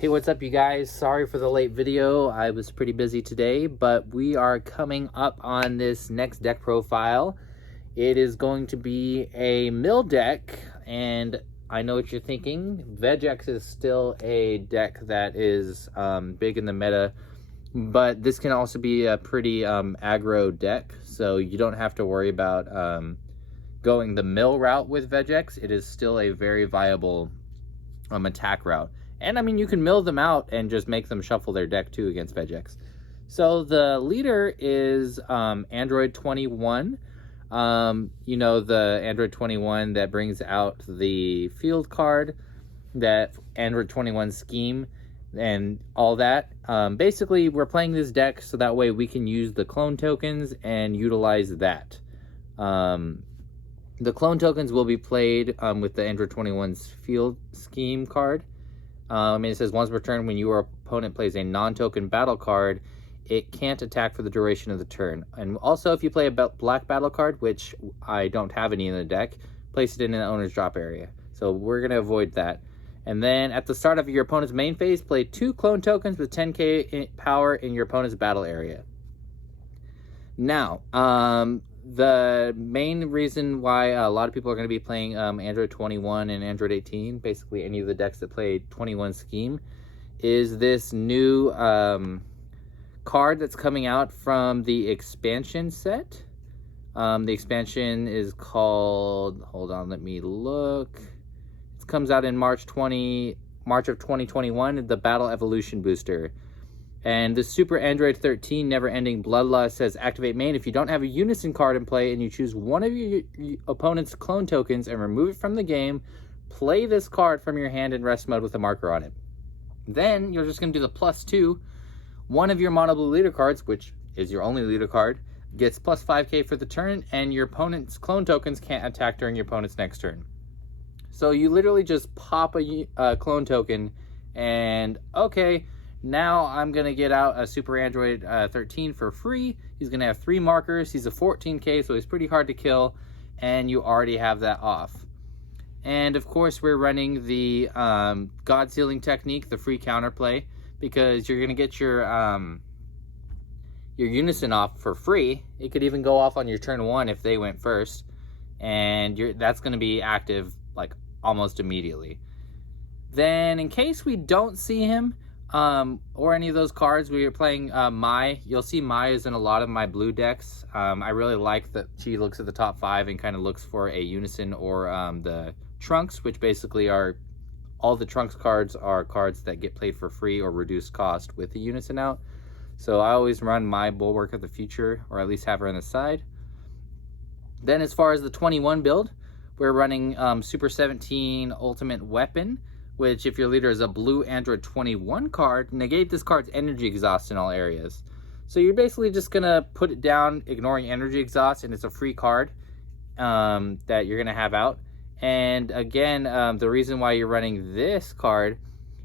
Hey, what's up, you guys? Sorry for the late video. I was pretty busy today, but we are coming up on this next deck profile. It is going to be a mill deck, and I know what you're thinking. Vegex is still a deck that is big in the meta, but this can also be a pretty aggro deck, so you don't have to worry about going the mill route with Vegex. It is still a very viable attack route. And I mean, you can mill them out and just make them shuffle their deck too against Vegex. So the leader is A21. You know, the A21 that brings out the field card, that A21 scheme and all that. Basically, we're playing this deck so that way we can use the clone tokens and utilize that. The clone tokens will be played with the A21's field scheme card. It says once per turn, when your opponent plays a non-token battle card, it can't attack for the duration of the turn. And also, if you play a black battle card, which I don't have any in the deck, place it in the owner's drop area. So we're going to avoid that. And then at the start of your opponent's main phase, play 2 clone tokens with 10k power in your opponent's battle area. Now, the main reason why a lot of people are going to be playing Android 21 and Android 18, basically any of the decks that play 21 scheme, is this new card that's coming out from the expansion set. The expansion is called, hold on, let me look. It comes out in March of 2021, the Battle Evolution Booster. And the Super Android 13 Never-Ending Bloodlust says activate main. If you don't have a Unison card in play and you choose one of your opponent's clone tokens and remove it from the game, play this card from your hand in rest mode with a marker on it. Then you're just going to do the +2. One of your mono blue leader cards, which is your only leader card, gets plus 5k for the turn, and your opponent's clone tokens can't attack during your opponent's next turn. So you literally just pop a clone token and, okay, now I'm going to get out a Super Android 13 for free. He's going to have 3 markers. He's a 14k, so he's pretty hard to kill, and you already have that off. And of course, we're running the God Sealing technique, the free counterplay, because you're going to get your Unison off for free. It could even go off on your turn 1 if they went first, and that's going to be active like almost immediately. Then in case we don't see him, or any of those cards, we are playing Mai. You'll see Mai is in a lot of my blue decks. I really like that she looks at the top 5 and kind of looks for a Unison or the Trunks, which basically are all the Trunks cards are cards that get played for free or reduced cost with the Unison out. So I always run my Bulwark of the Future, or at least have her on the side. Then as far as the 21 build, we're running Super 17 Ultimate Weapon, which if your leader is a blue Android 21 card, negate this card's energy exhaust in all areas. So you're basically just going to put it down, ignoring energy exhaust, and it's a free card that you're going to have out. And again, the reason why you're running this card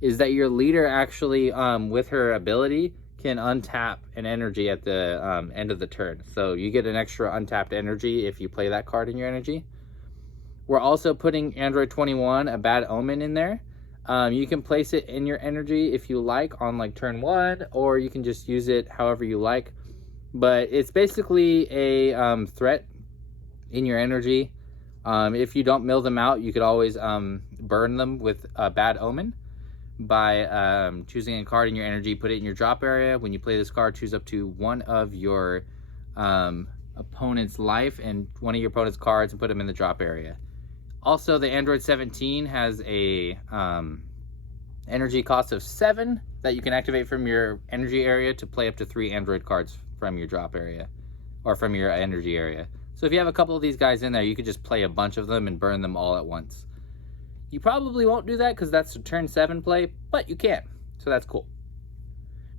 is that your leader actually, with her ability, can untap an energy at the end of the turn. So you get an extra untapped energy if you play that card in your energy. We're also putting Android 21, a Bad Omen, in there. You can place it in your energy if you like on like turn 1, or you can just use it however you like. But it's basically a threat in your energy. If you don't mill them out, you could always burn them with a Bad Omen by choosing a card in your energy, put it in your drop area. When you play this card, choose up to one of your opponent's life and one of your opponent's cards and put them in the drop area. Also, the Android 17 has a energy cost of 7 that you can activate from your energy area to play up to 3 Android cards from your drop area or from your energy area. So if you have a couple of these guys in there, you could just play a bunch of them and burn them all at once. You probably won't do that because that's a turn 7 play, but you can, so that's cool.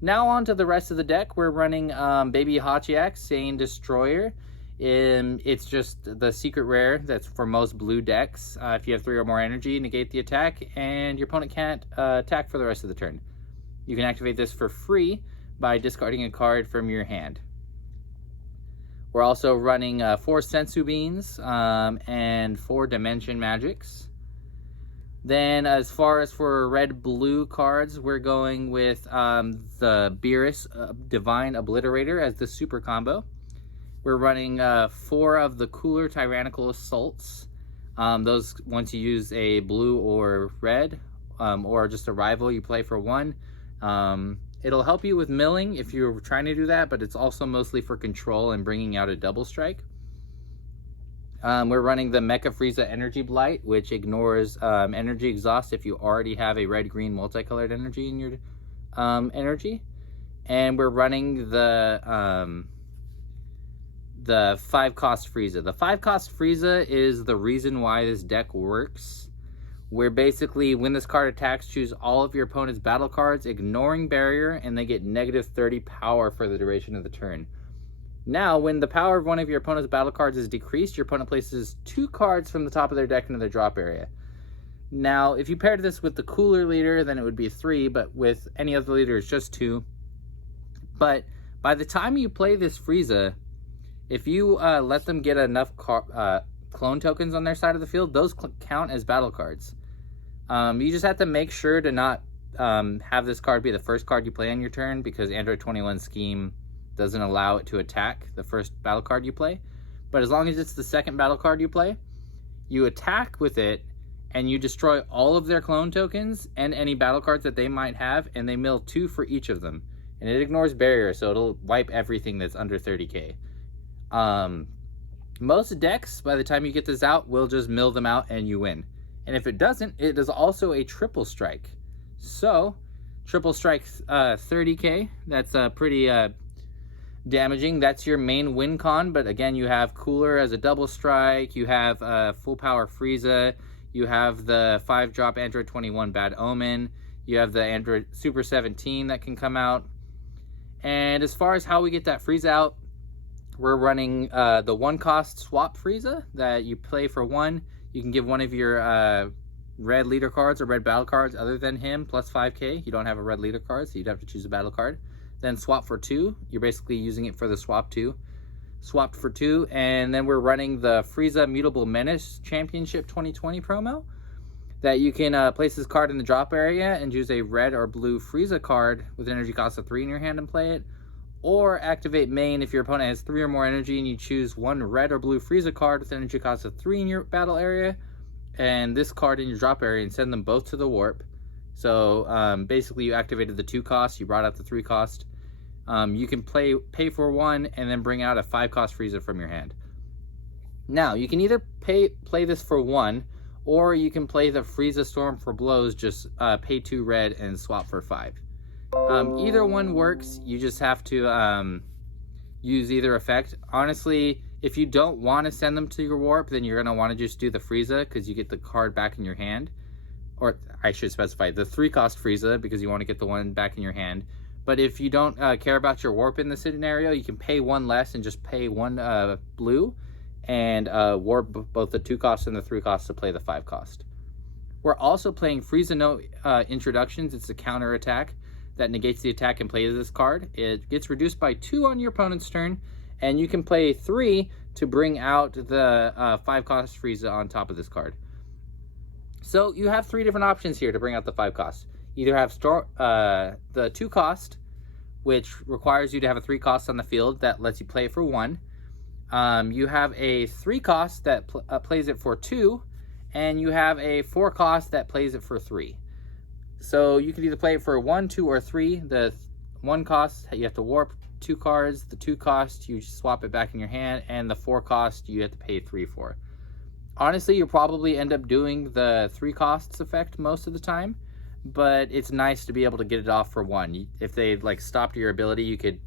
Now on to the rest of the deck. We're running Baby Hachiak, Sane Destroyer. It's just the secret rare that's for most blue decks. If you have 3 or more energy, negate the attack, and your opponent can't attack for the rest of the turn. You can activate this for free by discarding a card from your hand. We're also running 4 Sensu Beans and 4 Dimension Magics. Then as far as for red-blue cards, we're going with the Beerus Divine Obliterator as the super combo. We're running 4 of the Cooler Tyrannical Assaults. Those, once you use a blue or red, or just a rival, you play for 1. It'll help you with milling if you're trying to do that, but it's also mostly for control and bringing out a double strike. We're running the Mecha Frieza Energy Blight, which ignores energy exhaust if you already have a red-green multicolored energy in your energy. And we're running the 5-cost Frieza. The 5-cost Frieza is the reason why this deck works. Where basically, when this card attacks, choose all of your opponent's battle cards, ignoring barrier, and they get negative 30 power for the duration of the turn. Now, when the power of one of your opponent's battle cards is decreased, your opponent places 2 cards from the top of their deck into their drop area. Now, if you paired this with the Cooler leader, then it would be 3, but with any other leader, it's just 2. But by the time you play this Frieza, if you let them get enough clone tokens on their side of the field, those count as battle cards. You just have to make sure to not have this card be the first card you play on your turn, because A21 scheme doesn't allow it to attack the first battle card you play. But as long as it's the second battle card you play, you attack with it and you destroy all of their clone tokens and any battle cards that they might have, and they mill 2 for each of them. And it ignores barrier, so it'll wipe everything that's under 30k. Most decks, by the time you get this out, will just mill them out and you win. And if it doesn't, it is also a triple strike. So, triple strike 30k, that's pretty damaging. That's your main win con, but again, you have Cooler as a double strike, you have full power Frieza, you have the 5-drop Android 21 Bad Omen, you have the Android Super 17 that can come out. And as far as how we get that Frieza out, we're running the 1-cost swap Frieza that you play for 1. You can give one of your red leader cards or red battle cards other than him plus 5k. You don't have a red leader card, so you'd have to choose a battle card. Then swap for 2. You're basically using it for the swap 2. Swapped for 2. And then we're running the Frieza Mutable Menace Championship 2020 promo. That you can place this card in the drop area and choose a red or blue Frieza card with energy cost of 3 in your hand and play it. Or activate main if your opponent has 3 or more energy and you choose 1 red or blue Frieza card with energy cost of 3 in your battle area. And this card in your drop area, and send them both to the warp. So basically you activated the 2 cost, you brought out the 3 cost. You can pay for 1 and then bring out a 5-cost Frieza from your hand. Now, you can either play this for 1, or you can play the Frieza Storm for blows, just pay 2 red and swap for 5. Either one works, you just have to use either effect. Honestly, if you don't want to send them to your warp, then you're going to want to just do the Frieza, because you get the card back in your hand. Or I should specify the 3-cost Frieza, because you want to get the one back in your hand. But if you don't care about your warp in the scenario, you can pay 1 less and just pay 1 blue and warp both the 2 costs and the 3 costs to play the 5 cost. We're also playing Frieza No Introductions. It's a counter attack that negates the attack and plays this card. It gets reduced by 2 on your opponent's turn, and you can play 3 to bring out the 5-cost Frieza on top of this card. So you have 3 different options here to bring out the 5 cost. Either have the 2 cost, which requires you to have a 3 cost on the field that lets you play it for 1. You have a 3 cost that plays it for 2, and you have a 4 cost that plays it for 3. So you could either play it for 1, 2, or 3. The 1 cost, you have to warp 2 cards. The 2 cost, you swap it back in your hand, and the 4 cost, you have to pay 3 for. Honestly, you'll probably end up doing the 3 costs effect most of the time, but it's nice to be able to get it off for 1. If they stopped your ability, you could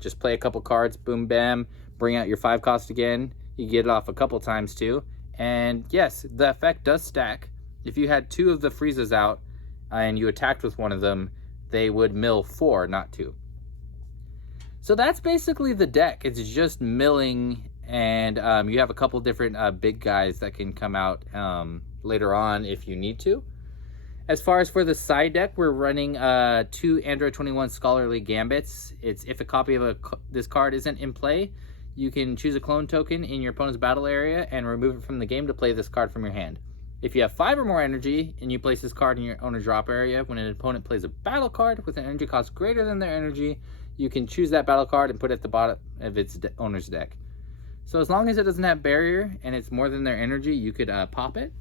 just play a couple cards, boom, bam, bring out your 5 cost again. You get it off a couple times too. And yes, the effect does stack. If you had 2 of the Friezas out and you attacked with one of them, they would mill 4, not 2. So that's basically the deck. It's just milling, and you have a couple different big guys that can come out later on if you need to. As far as for the side deck, we're running 2 Android 21 Scholarly Gambits. It's if a copy of this card isn't in play, you can choose a clone token in your opponent's battle area and remove it from the game to play this card from your hand. If you have 5 or more energy and you place this card in your owner's drop area, when an opponent plays a battle card with an energy cost greater than their energy, you can choose that battle card and put it at the bottom of its owner's deck. So as long as it doesn't have barrier and it's more than their energy, you could pop it.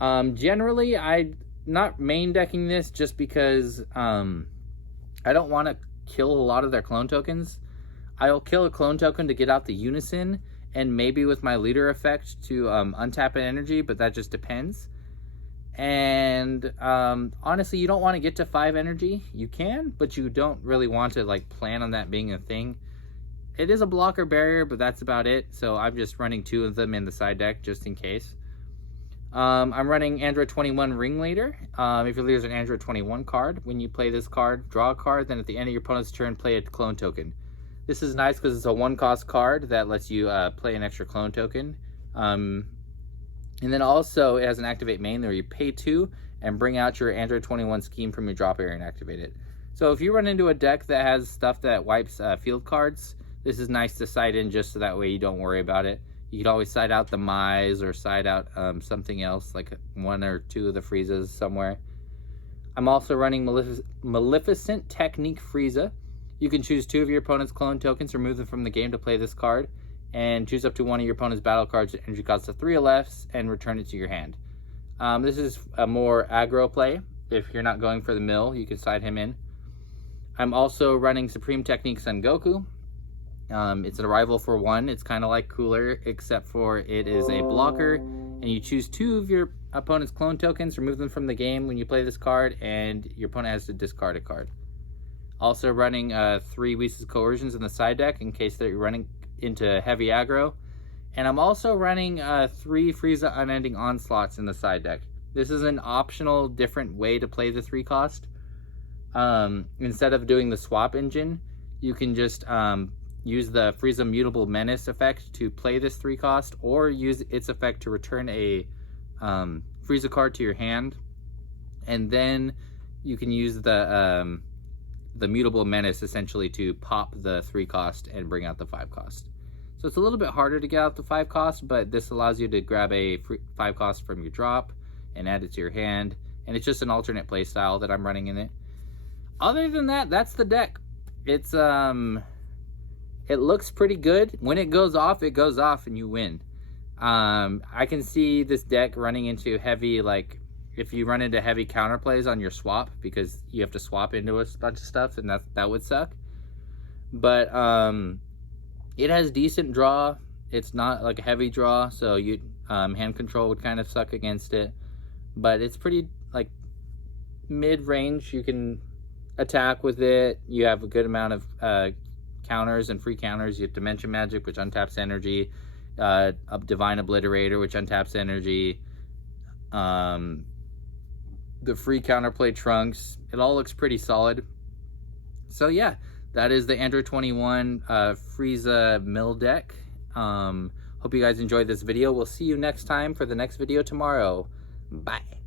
Generally, I'm not main decking this just because I don't want to kill a lot of their clone tokens. I'll kill a clone token to get out the unison, and maybe with my leader effect to untap an energy, but that just depends. And honestly, you don't want to get to 5 energy. You can, but you don't really want to like plan on that being a thing. It is a blocker barrier, but that's about it. So I'm just running 2 of them in the side deck just in case. I'm running A21 Ringleader. If your leader's an A21 card, when you play this card, draw a card, then at the end of your opponent's turn, play a clone token. This is nice because it's a 1-cost card that lets you play an extra clone token. And then also it has an activate main where you pay 2 and bring out your A21 scheme from your drop area and activate it. So if you run into a deck that has stuff that wipes field cards, this is nice to side in just so that way you don't worry about it. You could always side out the Mize or side out something else, like 1 or 2 of the Friezas somewhere. I'm also running Maleficent Technique Frieza. You can choose 2 of your opponent's clone tokens, remove them from the game to play this card, and choose up to 1 of your opponent's battle cards that energy costs of 3 or less, and return it to your hand. This is a more aggro play. If you're not going for the mill, you can side him in. I'm also running Supreme Technique Son Goku. It's an arrival for 1. It's kind of like Cooler, except for it is a blocker, and you choose 2 of your opponent's clone tokens, remove them from the game when you play this card, and your opponent has to discard a card. Also running 3 Whis Coercions in the side deck in case they're running into heavy aggro. And I'm also running 3 Frieza Unending Onslaughts in the side deck. This is an optional different way to play the 3-cost. Instead of doing the swap engine, you can just use the Frieza Mutable Menace effect to play this 3-cost, or use its effect to return a Frieza card to your hand. And then you can use the Mutable Menace essentially to pop the 3-cost and bring out the 5-cost. So it's a little bit harder to get out the 5-cost, but this allows you to grab a 5-cost from your drop and add it to your hand. And it's just an alternate play style that I'm running in it. Other than that, that's the deck. It's it looks pretty good. When it goes off and you win. I can see this deck running into heavy, like, if you run into heavy counterplays on your swap, because you have to swap into a bunch of stuff, and that would suck. But it has decent draw. It's not like a heavy draw, so you hand control would kind of suck against it. But it's pretty like mid-range. You can attack with it. You have a good amount of counters and free counters. You have Dimension Magic, which untaps energy. A Divine Obliterator, which untaps energy. The free counterplay Trunks. It all looks pretty solid. So yeah, that is the A21 Frieza mill deck. Hope you guys enjoyed this video. We'll see you next time for the next video tomorrow. Bye.